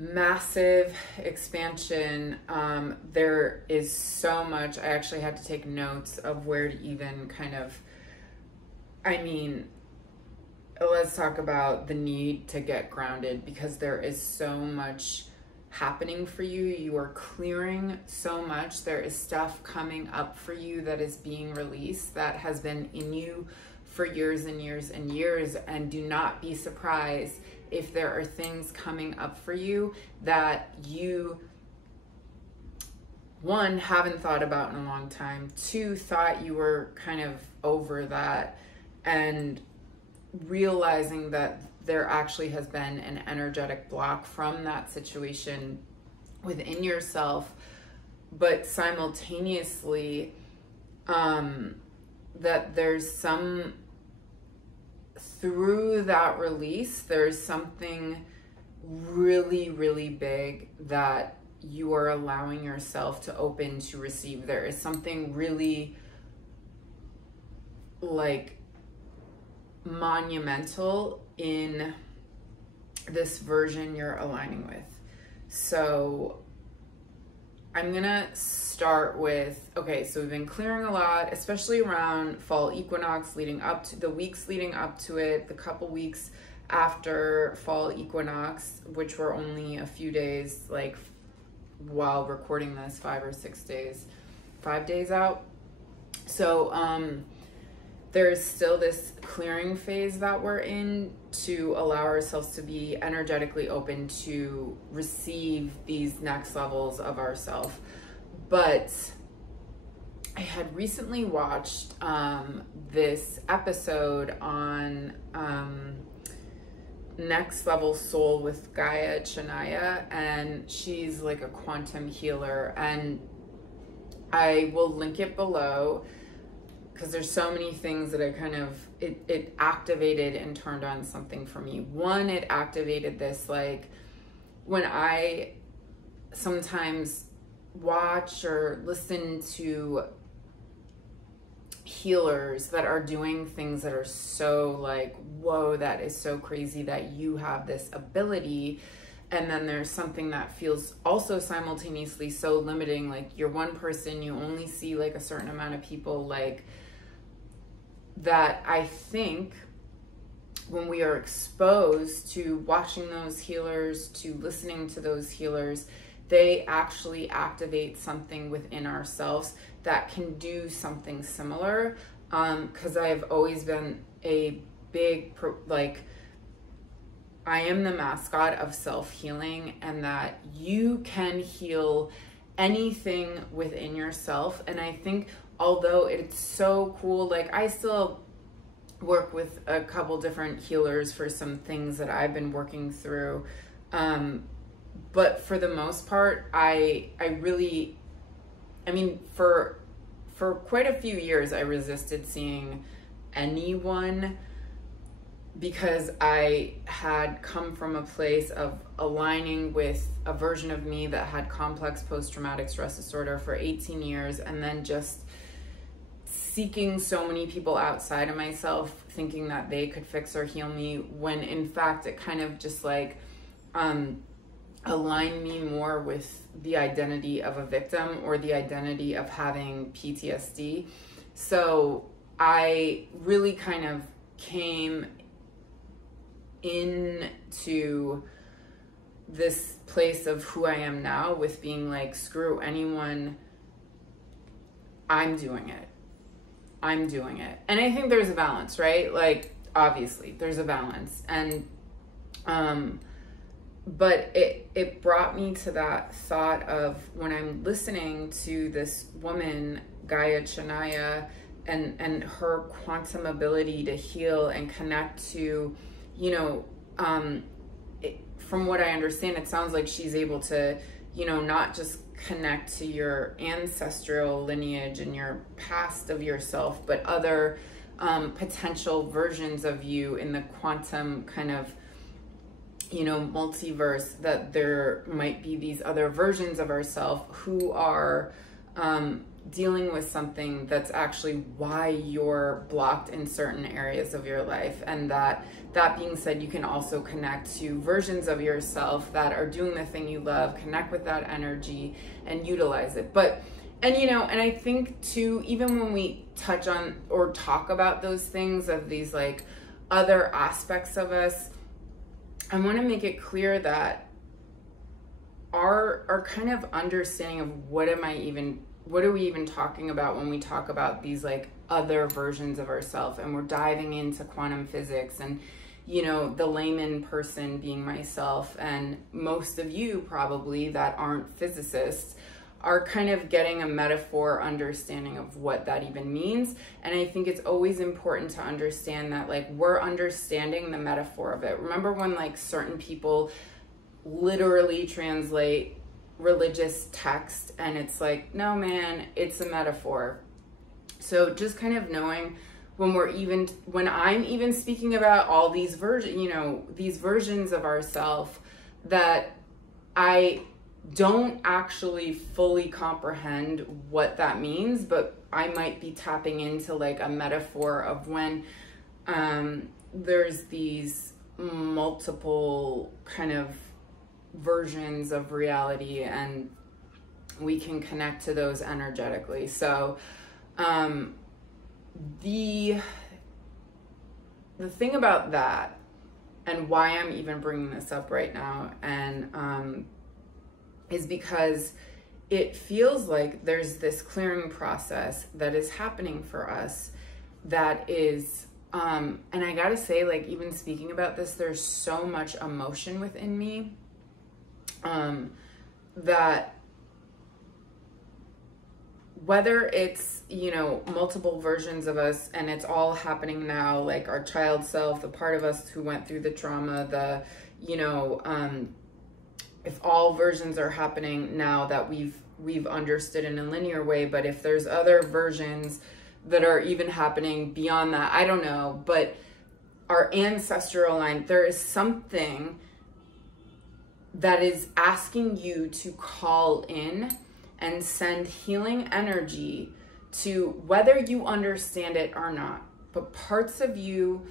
massive expansion. There is so much. I actually had to take notes of where to even kind of, I mean, let's talk about the need to get grounded, because there is so much happening for you. You are clearing so much. There is stuff coming up for you that is being released that has been in you for years and years and years. And do not be surprised if there are things coming up for you that you, one, haven't thought about in a long time, two, thought you were kind of over that, and realizing that there actually has been an energetic block from that situation within yourself, but simultaneously that there's some, through that release, there's something really, really big that you are allowing yourself to open to receive. There is something really like monumental in this version you're aligning with. So I'm gonna start with, okay, so we've been clearing a lot, especially around fall equinox, leading up to the weeks leading up to it, the couple weeks after fall equinox, which were only a few days, like while recording this, 5 or 6 days, 5 days out. So there's still this clearing phase that we're in to allow ourselves to be energetically open to receive these next levels of ourselves. But I had recently watched this episode on Next Level Soul with Gaia Chinniah, and she's like a quantum healer, and I will link it below, because there's so many things that I kind of, it activated and turned on something for me. One, it activated this, like, when I sometimes watch or listen to healers that are doing things that are so like, whoa, that is so crazy that you have this ability. And then there's something that feels also simultaneously so limiting, like you're one person, you only see like a certain amount of people, like, that I think when we are exposed to watching those healers, to listening to those healers, they actually activate something within ourselves that can do something similar. Because I've always been a big, like, I am the mascot of self-healing, and that you can heal anything within yourself. And I think, although it's so cool, like I still work with a couple different healers for some things that I've been working through. But for the most part, I really, I mean, for quite a few years, I resisted seeing anyone, because I had come from a place of aligning with a version of me that had complex post-traumatic stress disorder for 18 years, and then just seeking so many people outside of myself, thinking that they could fix or heal me, when in fact it kind of just like aligned me more with the identity of a victim, or the identity of having PTSD. So I really kind of came into this place of who I am now with being like, screw anyone, I'm doing it. I'm doing it. And I think there's a balance, right? Like, obviously there's a balance. And but it brought me to that thought of, when I'm listening to this woman, Gaia Chinniah, and her quantum ability to heal and connect to, you know, from what I understand, it sounds like she's able to, you know, not just connect to your ancestral lineage and your past of yourself, but other potential versions of you in the quantum kind of, you know, multiverse, that there might be these other versions of ourselves who are dealing with something that's actually why you're blocked in certain areas of your life. And that being said, you can also connect to versions of yourself that are doing the thing you love, connect with that energy and utilize it. And I think too, even when we touch on or talk about those things of these like other aspects of us, I want to make it clear that our kind of understanding of what are we even talking about when we talk about these like other versions of ourselves, and we're diving into quantum physics and, the layman person being myself, and most of you probably that aren't physicists are kind of getting a metaphor understanding of what that even means. And I think it's always important to understand that like we're understanding the metaphor of it. Remember when like certain people literally translate religious text and it's like, no man, it's a metaphor. So just kind of knowing when I'm even speaking about all these these versions of ourselves, that I don't actually fully comprehend what that means, but I might be tapping into like a metaphor of when there's these multiple kind of versions of reality and we can connect to those energetically. So the thing about that, and why I'm even bringing this up right now, and is because it feels like there's this clearing process that is happening for us that is, and I gotta say, like, even speaking about this, there's so much emotion within me that whether it's, multiple versions of us and it's all happening now, like our child self, the part of us who went through the trauma, if all versions are happening now that we've understood in a linear way, but if there's other versions that are even happening beyond that, I don't know, but our ancestral line, there is something that is asking you to call in and send healing energy to, whether you understand it or not, but parts of you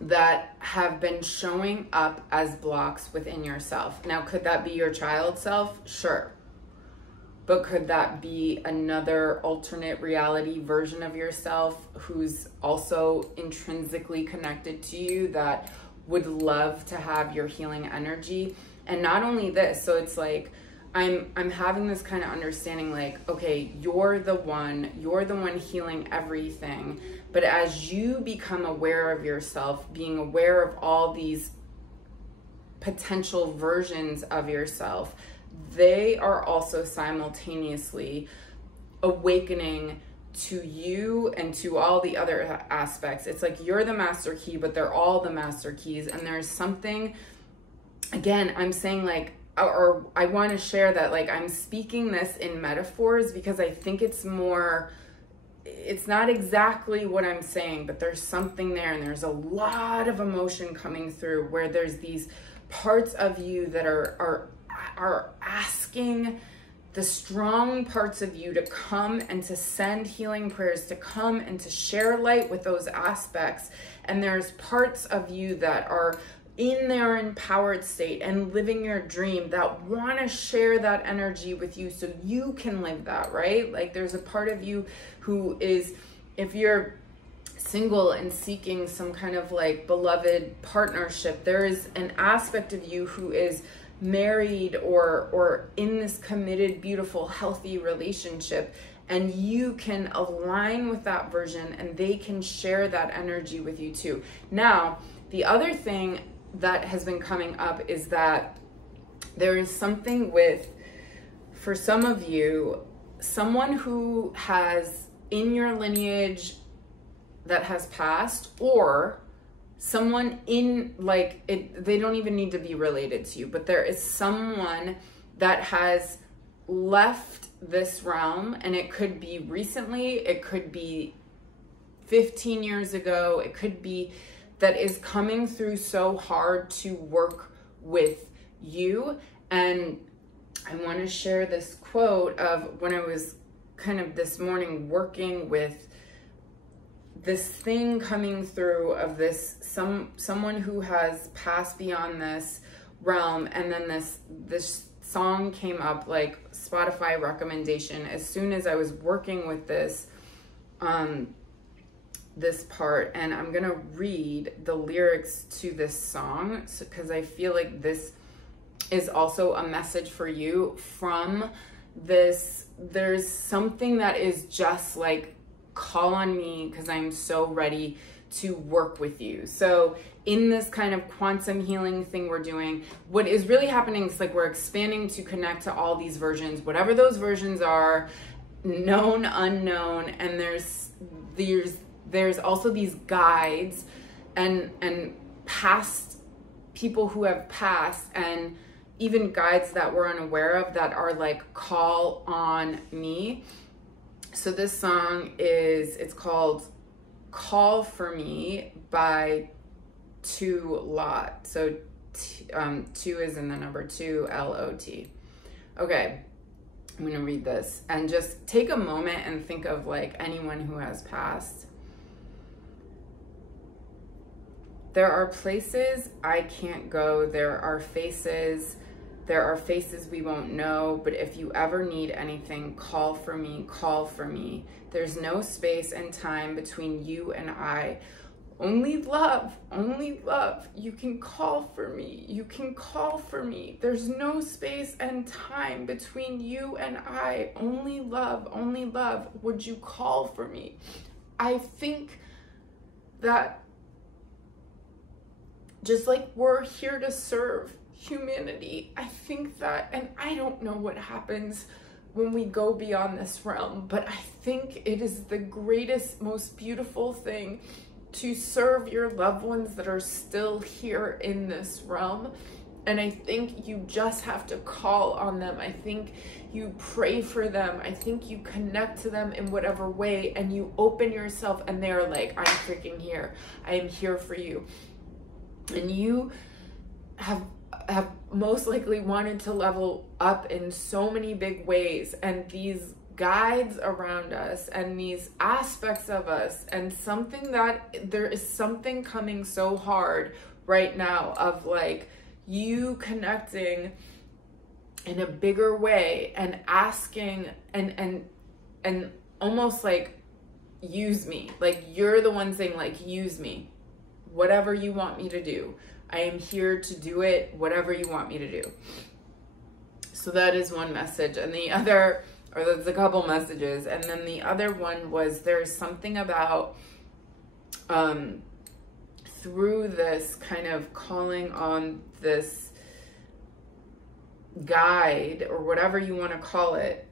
that have been showing up as blocks within yourself. Now, could that be your child self? Sure. But could that be another alternate reality version of yourself who's also intrinsically connected to you that would love to have your healing energy? And not only this, so it's like, I'm having this kind of understanding, like, okay, you're the one healing everything. But as you become aware of yourself, being aware of all these potential versions of yourself, they are also simultaneously awakening to you and to all the other aspects. It's like you're the master key, but they're all the master keys. And there's something, again, I'm saying like, or I want to share that, like, I'm speaking this in metaphors because I think it's not exactly what I'm saying, but there's something there, and there's a lot of emotion coming through where there's these parts of you that are asking the strong parts of you to come and to send healing prayers, to come and to share light with those aspects. And there's parts of you that are in their empowered state and living your dream that want to share that energy with you so you can live that, right? Like there's a part of you who is, if you're single and seeking some kind of like beloved partnership, there is an aspect of you who is married or in this committed, beautiful, healthy relationship, and you can align with that version and they can share that energy with you too. Now, the other thing that has been coming up is that there is something with, for some of you, someone who has in your lineage that has passed, or someone in like it, they don't even need to be related to you, but there is someone that has left this realm, and it could be recently, it could be 15 years ago, it could be that is coming through so hard to work with you. And I want to share this quote of when I was kind of this morning working with this thing coming through of this someone who has passed beyond this realm, and then this song came up, like Spotify recommendation, as soon as I was working with this this part. And I'm gonna read the lyrics to this song because I feel like this is also a message for you from this. There's something that is just like, call on me because I'm so ready to work with you. So in this kind of quantum healing thing we're doing, what is really happening is like we're expanding to connect to all these versions, whatever those versions are, known, unknown, and there's also these guides and past people who have passed, and even guides that we're unaware of that are like, call on me. So this song it's called Call For Me by 2 Lot. So 2 is in the number 2, L-O-T. Okay, I'm gonna read this and just take a moment and think of like anyone who has passed. There are places I can't go. There are faces we won't know, but if you ever need anything, call for me, call for me. There's no space and time between you and I. Only love, you can call for me, you can call for me. There's no space and time between you and I. Only love, would you call for me? I think that just like we're here to serve humanity, I think that, and I don't know what happens when we go beyond this realm, but I think it is the greatest, most beautiful thing to serve your loved ones that are still here in this realm. And I think you just have to call on them. I think you pray for them. I think you connect to them in whatever way, and you open yourself, and they're like, I'm freaking here. I am here for you. And you have most likely wanted to level up in so many big ways, and these guides around us and these aspects of us, and something that there is something coming so hard right now of like you connecting in a bigger way and asking and almost like, use me, like you're the one saying like, use me, whatever you want me to do. I am here to do it, whatever you want me to do. So that is one message. And the other, or there's a couple messages. And then the other one was, there's something about, through this kind of calling on this guide, or whatever you want to call it,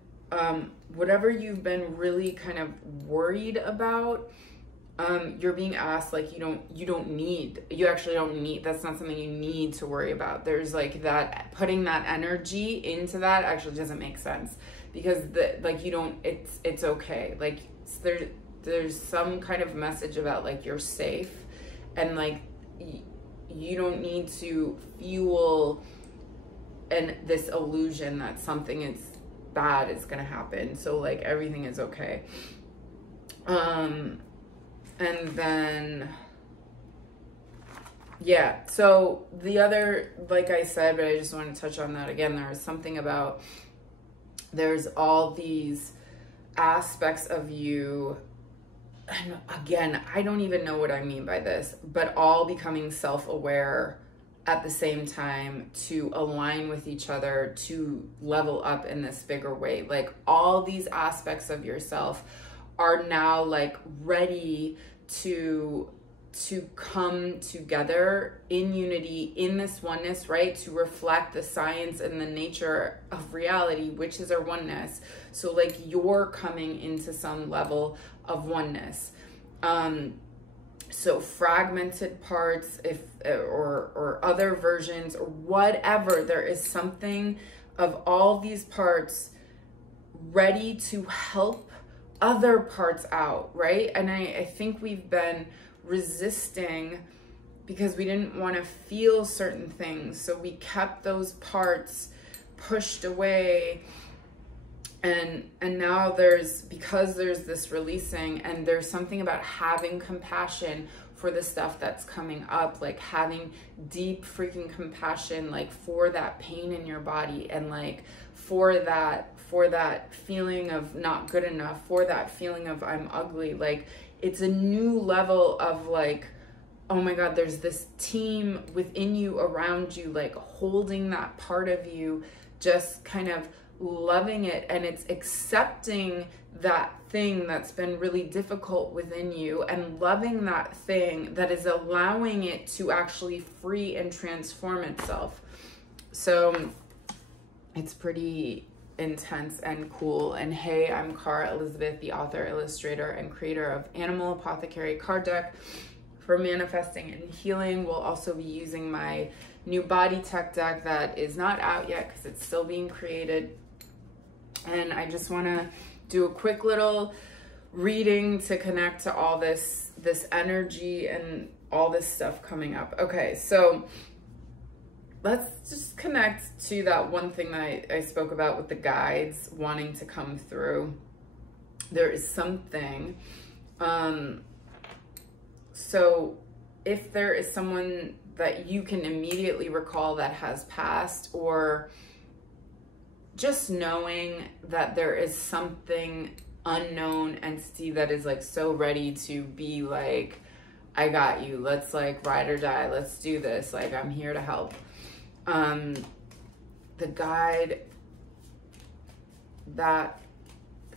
whatever you've been really kind of worried about, you're being asked, like, you actually don't need, that's not something you need to worry about. There's like that, putting that energy into that actually doesn't make sense, because it's okay. Like there's some kind of message about like, you're safe, and like, you don't need to fuel this illusion that something is bad is gonna happen. So like, everything is okay. And then, yeah, so the other, like I said, but I just want to touch on that again, there is something about, there's all these aspects of you, and again, I don't even know what I mean by this, but all becoming self-aware at the same time to align with each other, to level up in this bigger way. Like all these aspects of yourself are now like ready to come together in unity, in this oneness, right? To reflect the science and the nature of reality, which is our oneness. So like, you're coming into some level of oneness. So fragmented parts, or other versions, or whatever, there is something of all these parts ready to help other parts out, right? And I think we've been resisting because we didn't want to feel certain things, so we kept those parts pushed away. And now because there's this releasing, and there's something about having compassion for the stuff that's coming up, like having deep freaking compassion, like for that pain in your body, and like for that feeling of not good enough, for that feeling of I'm ugly. Like it's a new level of like, oh my God, there's this team within you, around you, like holding that part of you, just kind of loving it, and it's accepting that thing that's been really difficult within you, and loving that thing that is allowing it to actually free and transform itself. So it's pretty intense and cool. And hey, I'm Cara Elizabeth, the author, illustrator, and creator of Animal Apothecary card deck for manifesting and healing. We'll also be using my new body tech deck that is not out yet because it's still being created. And I just want to do a quick little reading to connect to all this energy and all this stuff coming up. Okay, so let's just connect to that one thing that I spoke about with the guides wanting to come through. There is something. So if there is someone that you can immediately recall that has passed, or just knowing that there is something unknown entity that is like so ready to be like, I got you, let's like ride or die, let's do this, like I'm here to help. The guide, that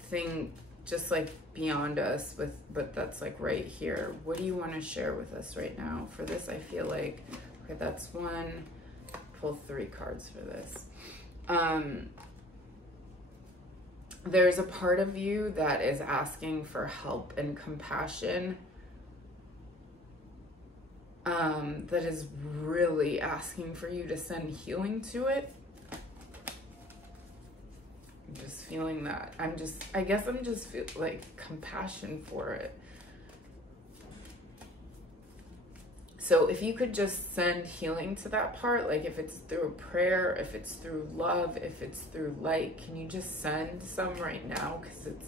thing just like beyond us, but that's like right here. What do you want to share with us right now for this? I feel like, okay, that's one. Pull 3 cards for this. There's a part of you that is asking for help and compassion, that is really asking for you to send healing to it. I'm just feeling that. I guess I'm just feel like compassion for it. So if you could just send healing to that part, like if it's through a prayer, if it's through love, if it's through light, can you just send some right now? Because it's...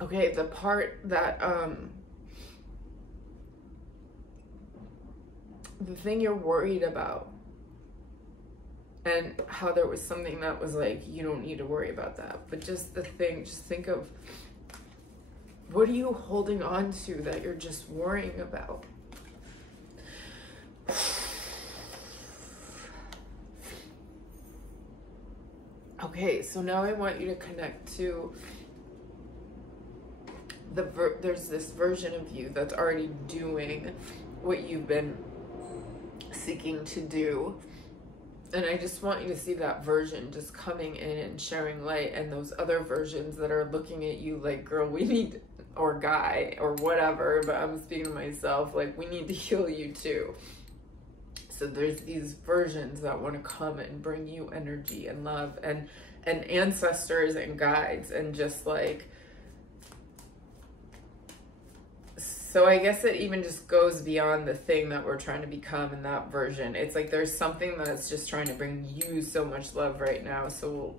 Okay, the part that, the thing you're worried about, and how there was something that was like, you don't need to worry about that, but just the thing, just think of, what are you holding on to that you're just worrying about? Okay, so now I want you to connect to there's this version of you that's already doing what you've been seeking to do. And I just want you to see that version just coming in and sharing light, and those other versions that are looking at you like, girl, we need, or guy, or whatever, but I'm speaking to myself, like, we need to heal you too. So there's these versions that want to come and bring you energy and love, and ancestors and guides, and just like, so I guess it even just goes beyond the thing that we're trying to become in that version. It's like there's something that's just trying to bring you so much love right now. So we'll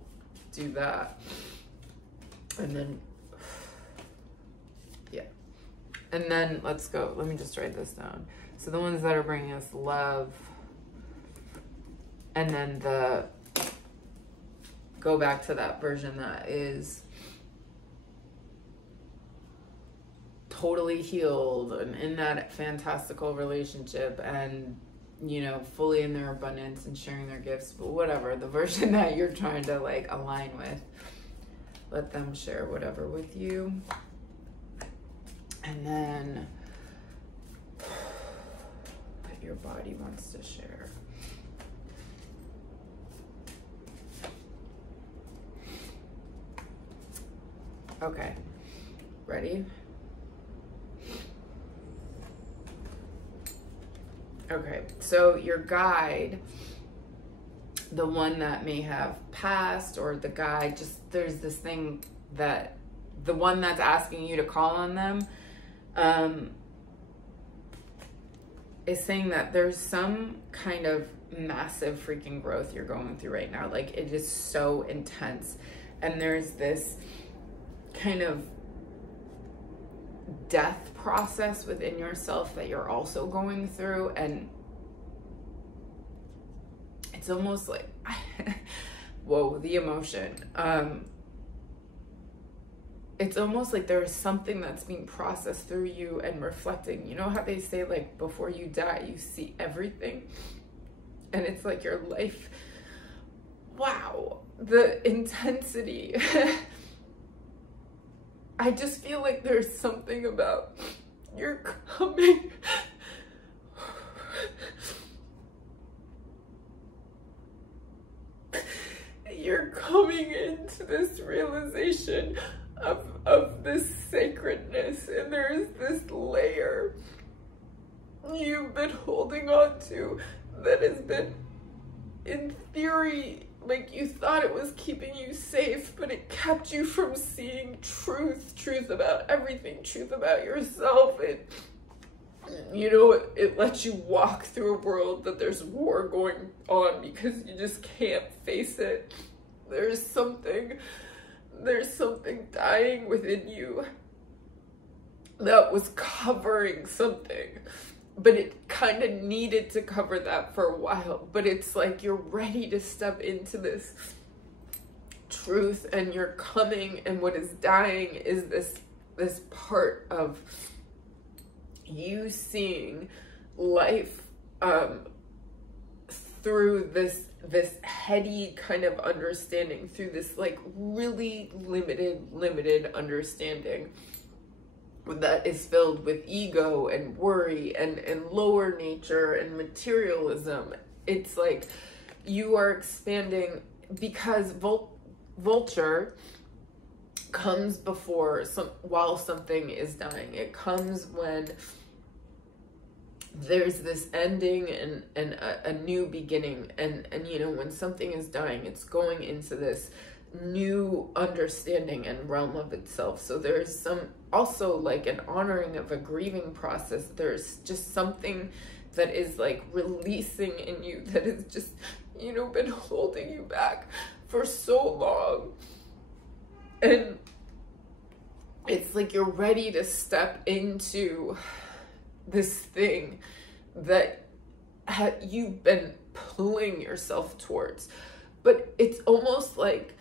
do that. And then, yeah. And then let's go. Let me just write this down. So the ones that are bringing us love. And then go back to that version that is totally healed and in that fantastical relationship, and you know, fully in their abundance and sharing their gifts, but whatever, the version that you're trying to like align with, let them share whatever with you. And then what your body wants to share. Okay, ready? Okay, so your guide the one that may have passed, or the guy, just there's this thing that the one that's asking you to call on them is saying that there's some kind of massive freaking growth you're going through right now. Like, it is so intense, and there's this kind of death process within yourself that you're also going through. And it's almost like whoa, the emotion, it's almost like there's something that's being processed through you and reflecting. You know how they say, like, before you die you see everything? And it's like your life, wow, the intensity. I just feel like there's something about you're coming. You're coming into this realization of this sacredness, and there is this layer you've been holding on to that has been, in theory, like, you thought it was keeping you safe, but it kept you from seeing truth about everything, truth about yourself. It, you know, it lets you walk through a world that there's war going on because you just can't face it. There's something dying within you that was covering something, but it kind of needed to cover that for a while. But it's like you're ready to step into this truth, and you're coming, and what is dying is this part of you seeing life through this heady kind of understanding, through this like really limited understanding that is filled with ego and worry and lower nature and materialism. It's like you are expanding, because vulture comes before while something is dying. It comes when there's this ending and a new beginning, and you know, when something is dying, it's going into this new understanding and realm of itself. So there's some also like an honoring of a grieving process. There's just something that is like releasing in you that has just, you know, been holding you back for so long. And it's like you're ready to step into this thing that you've been pulling yourself towards. But it's almost like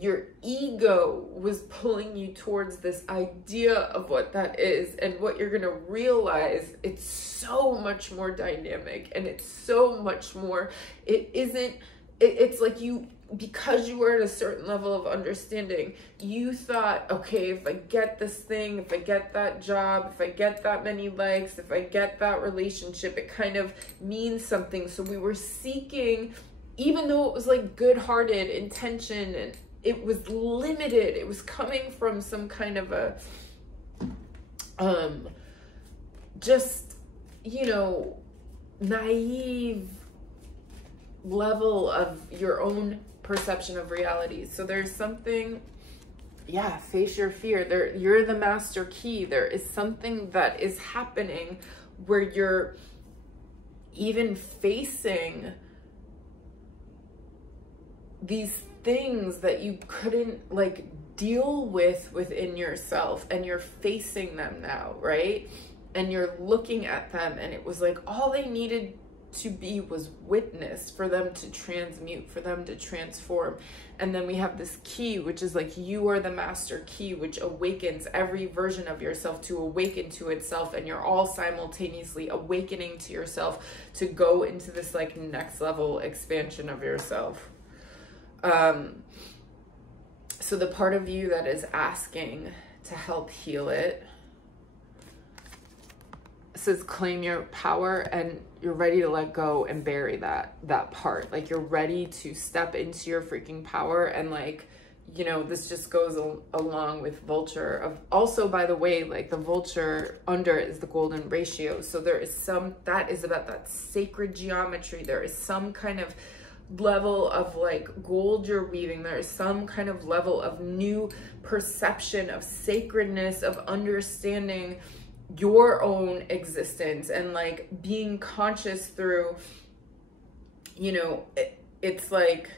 your ego was pulling you towards this idea of what that is, and what you're gonna realize, it's so much more dynamic, and it's so much more, it's like you, because you were at a certain level of understanding, you thought, okay, if I get this thing, if I get that job, if I get that many likes, if I get that relationship, it kind of means something. So we were seeking, even though it was like good-hearted intention, and it was limited, it was coming from some kind of a just, you know, naive level of your own perception of reality. So there's something, yeah, face your fear. There, you're the master key. There is something that is happening where you're even facing these things that you couldn't like deal with within yourself, and you're facing them now, right? And you're looking at them, and it was like all they needed to be was witnessed for them to transmute, for them to transform. And then we have this key, which is like you are the master key, which awakens every version of yourself to awaken to itself, and you're all simultaneously awakening to yourself to go into this like next level expansion of yourself. So the part of you that is asking to help heal it says claim your power, and you're ready to let go and bury that part. Like you're ready to step into your freaking power. And like, you know, this just goes along with vulture of also, by the way, like the vulture under it is the golden ratio. So there is some, that is about that sacred geometry. There is some kind of level of like gold you're weaving. There is some kind of level of new perception of sacredness, of understanding your own existence, and like being conscious through, you know, it's like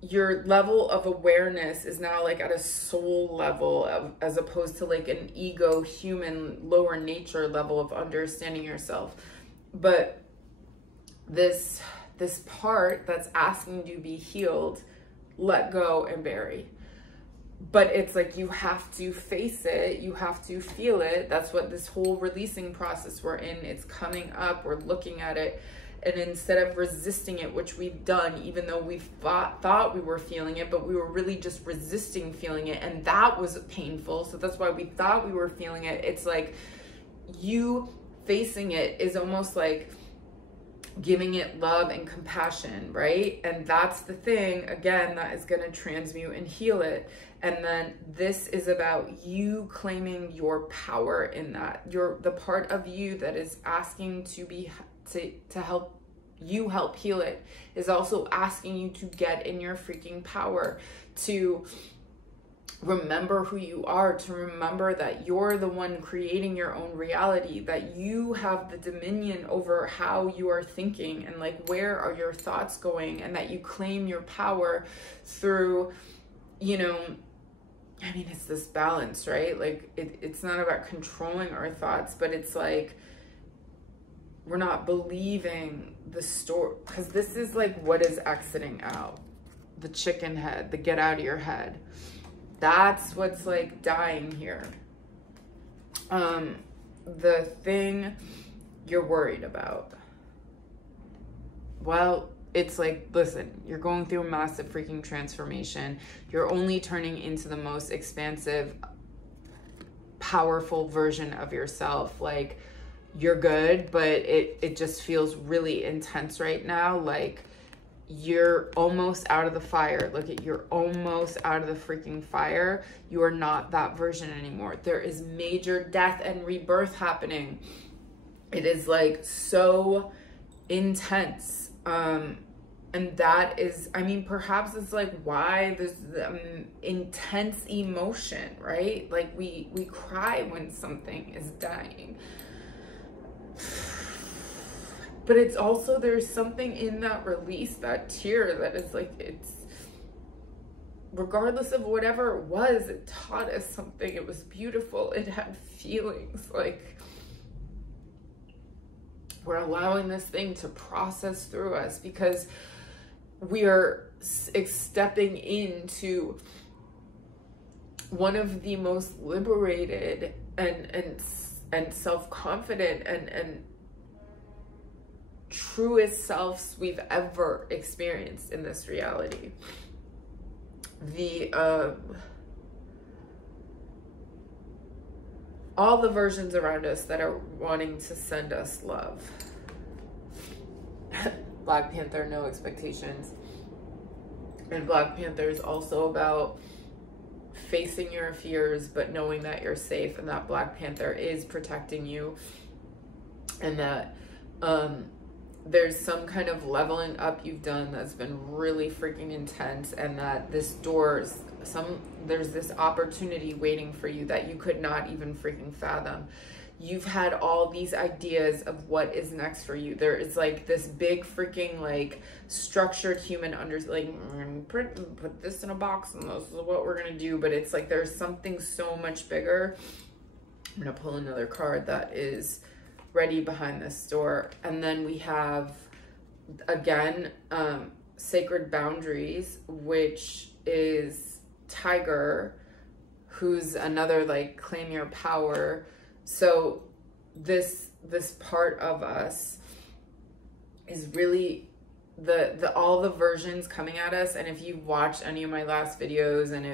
your level of awareness is now like at a soul level of, as opposed to like an ego, human, lower nature level of understanding yourself. But this part that's asking you to be healed, let go and bury. But it's like you have to face it, you have to feel it. That's what this whole releasing process we're in, it's coming up, we're looking at it. And instead of resisting it, which we've done, even though we thought we were feeling it, but we were really just resisting feeling it, and that was painful. So that's why we thought we were feeling it. It's like you facing it is almost like giving it love and compassion, right? And that's the thing, again, that is going to transmute and heal it. And then this is about you claiming your power in that. The part of you that is asking to help you help heal it is also asking you to get in your freaking power, to remember who you are, to remember that you're the one creating your own reality, that you have the dominion over how you are thinking and like where are your thoughts going, and that you claim your power through, you know, I mean, it's this balance, right? Like it's not about controlling our thoughts, but it's like we're not believing the story, because this is like what is exiting out. The chicken head, the get out of your head. That's what's like dying here. The thing you're worried about. Well, it's like, listen, you're going through a massive freaking transformation. You're only turning into the most expansive, powerful version of yourself. Like, you're good, but it just feels really intense right now. Like, you're almost out of the fire. Look at, you're almost out of the freaking fire. You are not that version anymore. There is major death and rebirth happening. It is like so intense. And that is, I mean, perhaps it's like why there's intense emotion, right? Like we cry when something is dying. But it's also, there's something in that release, that tear, that is like, it's, regardless of whatever it was, it taught us something. It was beautiful. It had feelings. Like, we're allowing this thing to process through us because we are stepping into one of the most liberated and self-confident and truest selves we've ever experienced in this reality. All the versions around us that are wanting to send us love. Black Panther, no expectations. And Black Panther is also about facing your fears, but knowing that you're safe and that Black Panther is protecting you, and that there's some kind of leveling up you've done that's been really freaking intense, and that this door's there's this opportunity waiting for you that you could not even freaking fathom. You've had all these ideas of what is next for you. There is like this big freaking like structured human put this in a box and this is what we're gonna do. But it's like there's something so much bigger. I'm gonna pull another card that is ready behind this door. And then we have, again, Sacred Boundaries, which is Tiger, who's another like claim your power. So this part of us is really all the versions coming at us. And if you've watched any of my last videos, and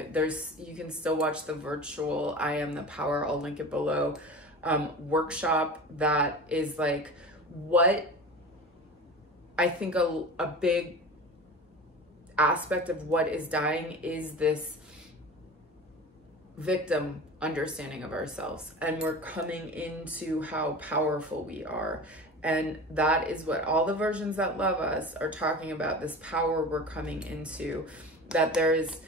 you can still watch the virtual I Am the Power, I'll link it below, workshop, that is like what I think a big aspect of what is dying is this victim understanding of ourselves, and we're coming into how powerful we are. And that is what all the versions that love us are talking about, this power we're coming into, that there's,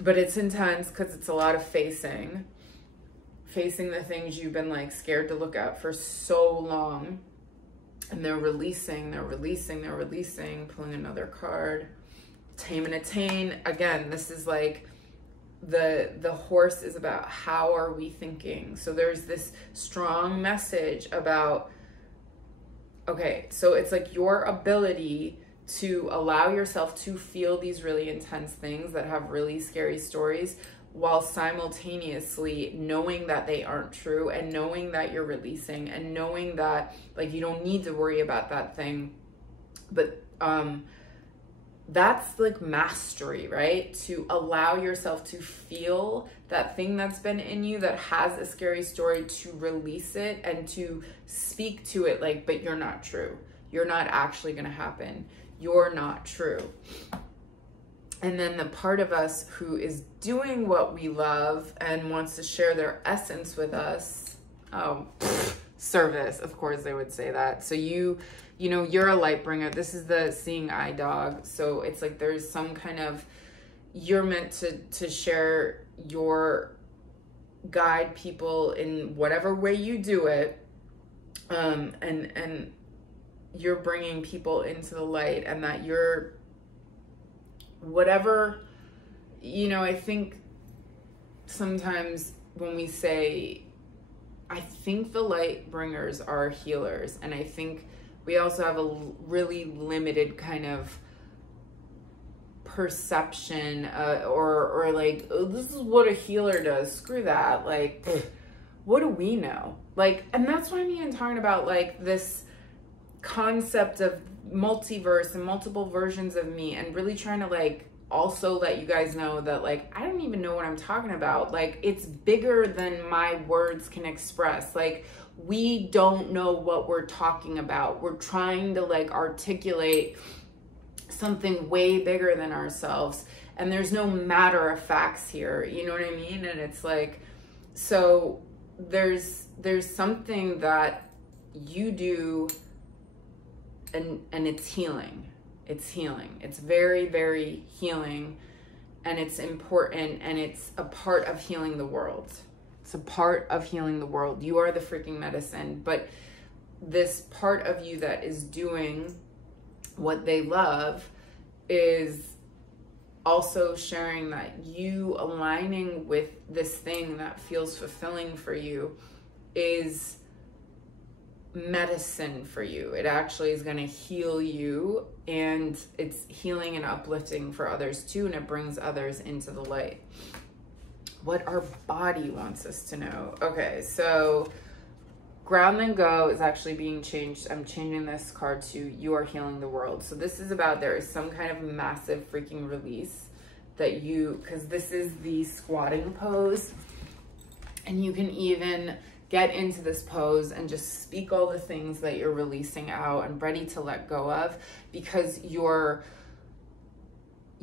but it's intense because it's a lot of facing the things you've been like scared to look at for so long. And they're releasing, pulling another card. Tame and attain. Again, this is like the horse is about how are we thinking. So there's this strong message about, okay, so it's like your ability to allow yourself to feel these really intense things that have really scary stories, while simultaneously knowing that they aren't true, and knowing that you're releasing, and knowing that like you don't need to worry about that thing. But that's like mastery, right? To allow yourself to feel that thing that's been in you that has a scary story, to release it and to speak to it like, but you're not true. You're not actually going to happen. You're not true. And then the part of us who is doing what we love and wants to share their essence with us, service, of course they would say that. So you know, you're a light bringer. This is the seeing eye dog. So it's like there's some kind of, you're meant to share your, guide people in whatever way you do it. And you're bringing people into the light, and that you're, whatever, you know, I think sometimes when we say, I think the light bringers are healers, and I think we also have a really limited kind of perception, or like, oh, this is what a healer does. Screw that. Like, what do we know? Like, and that's why I'm talking about like this concept of multiverse and multiple versions of me, and really trying to like also let you guys know that like I don't even know what I'm talking about. Like, it's bigger than my words can express. Like, we don't know what we're talking about. We're trying to like articulate something way bigger than ourselves, and there's no matter of facts here, you know what I mean? And it's like, so there's something that you do, and it's healing. It's healing. It's very, very healing, and it's important, and it's a part of healing the world. It's a part of healing the world. You are the freaking medicine. But this part of you that is doing what they love is also sharing that you aligning with this thing that feels fulfilling for you is medicine for you. It actually is going to heal you, and it's healing and uplifting for others too, and it brings others into the light. What our body wants us to know. Okay, so Ground Then Go is actually being changed. I'm changing this card to You Are Healing the World. So this is about, there is some kind of massive freaking release that you, because this is the squatting pose, and you can even get into this pose and just speak all the things that you're releasing out and ready to let go of, because you're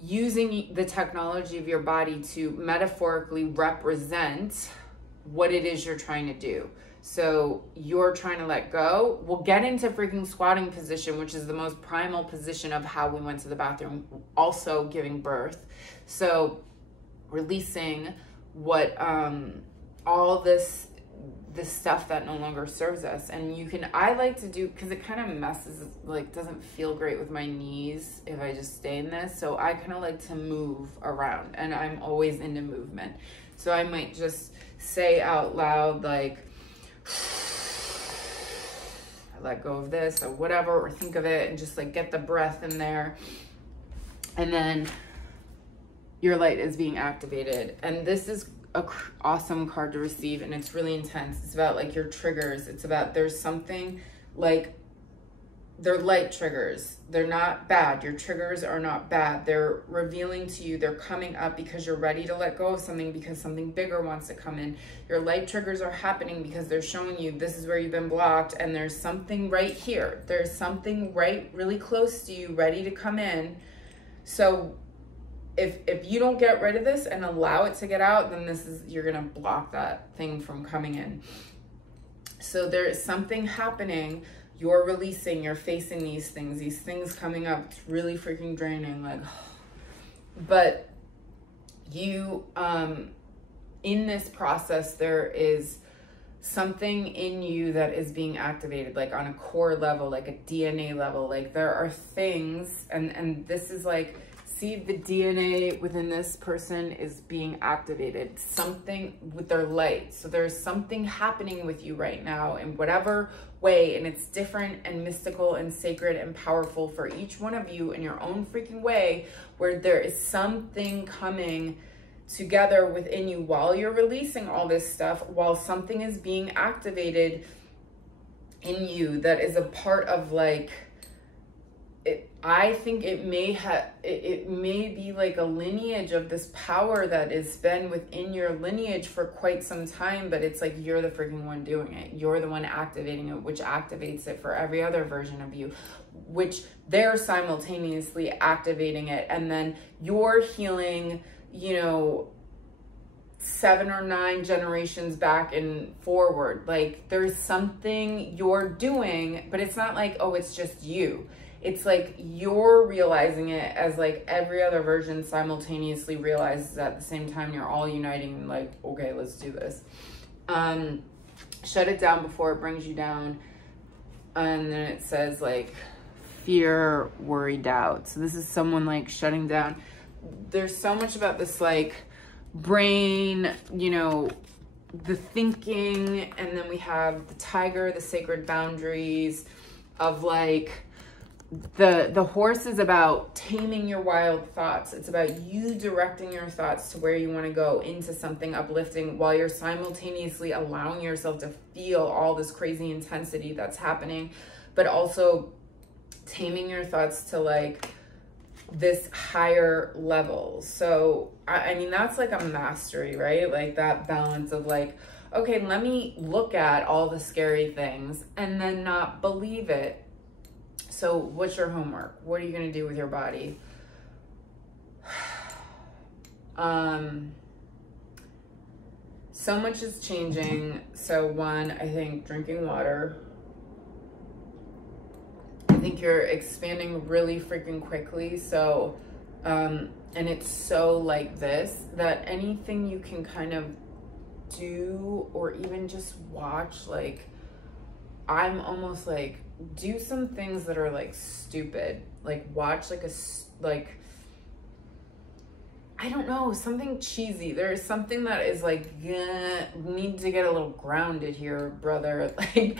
using the technology of your body to metaphorically represent what it is you're trying to do. So you're trying to let go. We'll get into freaking squatting position, which is the most primal position of how we went to the bathroom, also giving birth. So releasing what, all this stuff that no longer serves us. And you can, I like to do, because it kind of messes, like doesn't feel great with my knees if I just stay in this. So I kind of like to move around, and I'm always into movement. So I might just say out loud, like, I let go of this or whatever, or think of it and just like get the breath in there. And then your light is being activated. And this is a awesome card to receive, and it's really intense. It's about like your triggers. It's about, there's something like, they're light triggers. They're not bad. Your triggers are not bad. They're revealing to you. They're coming up because you're ready to let go of something, because something bigger wants to come in. Your light triggers are happening because they're showing you this is where you've been blocked, and there's something right here. There's something right really close to you ready to come in. So if you don't get rid of this and allow it to get out, then this is, you're going to block that thing from coming in. So there is something happening. You're releasing, you're facing these things coming up. It's really freaking draining. Like, but you, in this process, there is something in you that is being activated, like on a core level, like a DNA level. Like there are things, and this is like, see, the DNA within this person is being activated, something with their light. So there's something happening with you right now in whatever way, and it's different and mystical and sacred and powerful for each one of you in your own freaking way, where there is something coming together within you while you're releasing all this stuff, while something is being activated in you that is a part of like, I think it may be like a lineage of this power that has been within your lineage for quite some time, but it's like you're the freaking one doing it. You're the one activating it, which activates it for every other version of you, which they're simultaneously activating it. And then you're healing, you know, 7 or 9 generations back and forward. Like there's something you're doing, but it's not like, oh, it's just you. It's like you're realizing it as like every other version simultaneously realizes at the same time. You're all uniting, like, okay, let's do this. Shut it down before it brings you down. And then it says like fear, worry, doubt. So this is someone like shutting down. There's so much about this like brain, you know, the thinking, and then we have the tiger, the sacred boundaries of like, the horse is about taming your wild thoughts. It's about you directing your thoughts to where you want to go, into something uplifting, while you're simultaneously allowing yourself to feel all this crazy intensity that's happening, but also taming your thoughts to like this higher level. So I mean, that's like a mastery, right? Like that balance of like, okay, let me look at all the scary things and then not believe it. So what's your homework? What are you going to do with your body? So much is changing. So one, I think drinking water. I think you're expanding really freaking quickly. So, and it's so like this, that anything you can kind of do or even just watch, like, I'm almost like, do some things that are like stupid, like watch like I don't know, something cheesy. There's something that is like, need to get a little grounded here, brother. Like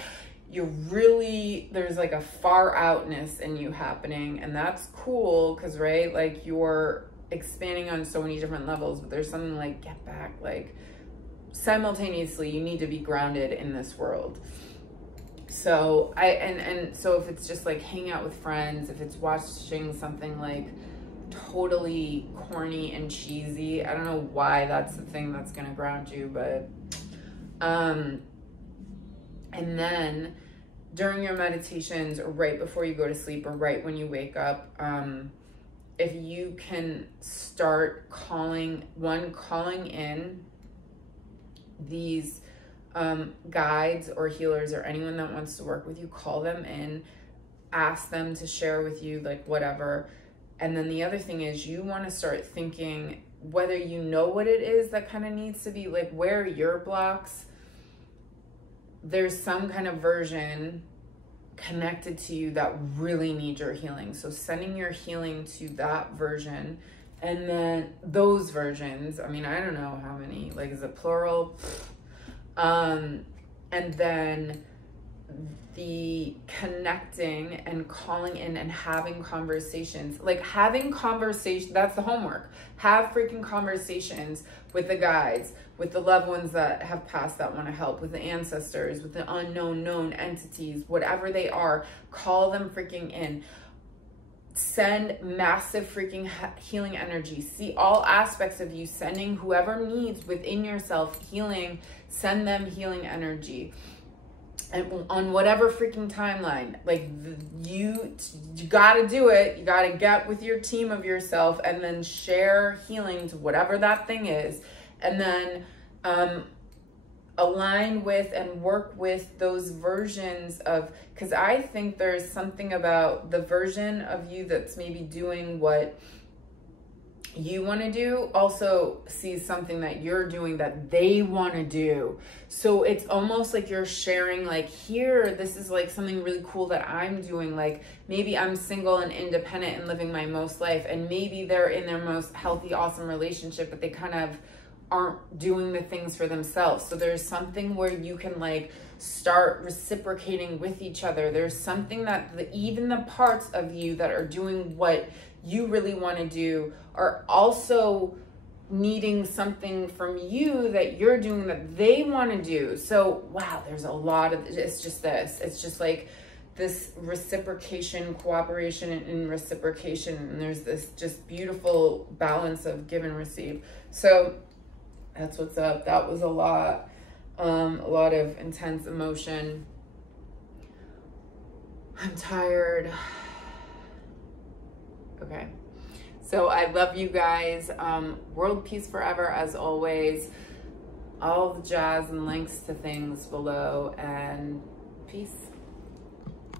you're really, there's like a far outness in you happening, and that's cool because, right, like you're expanding on so many different levels, but there's something like, get back, like simultaneously you need to be grounded in this world. So so if it's just like hang out with friends, if it's watching something like totally corny and cheesy, I don't know why that's the thing that's gonna ground you, but and then during your meditations or right before you go to sleep or right when you wake up, if you can start calling in these guides or healers or anyone that wants to work with you, call them in, ask them to share with you, like whatever. And then the other thing is, you want to start thinking, whether you know what it is that kind of needs to be, like, where are your blocks? There's some kind of version connected to you that really needs your healing. So sending your healing to that version, and then those versions, I mean, I don't know how many, like, is it plural? And then the connecting and calling in and having conversations, like having conversation, that's the homework. Have freaking conversations with the guides, with the loved ones that have passed that want to help, with the ancestors, with the unknown known entities, whatever they are, call them freaking in. Send massive freaking healing energy. See all aspects of you, sending whoever needs within yourself healing, send them healing energy. And on whatever freaking timeline, like you gotta do it. You gotta get with your team of yourself and then share healing to whatever that thing is. And then align with and work with those versions of, because I think there's something about the version of you that's maybe doing what you want to do also sees something that you're doing that they want to do. So it's almost like you're sharing, like, here, this is like something really cool that I'm doing. Like, maybe I'm single and independent and living my most life, and maybe they're in their most healthy, awesome relationship, but they kind of aren't doing the things for themselves. So there's something where you can like start reciprocating with each other. There's something that even the parts of you that are doing what you really want to do are also needing something from you that you're doing that they want to do. So wow, there's a lot of, it's just like this reciprocation, cooperation, and reciprocation, and there's this just beautiful balance of give and receive. So that's what's up. That was a lot of intense emotion. I'm tired. Okay. So I love you guys. World peace forever, as always. All the jazz and links to things below, and peace.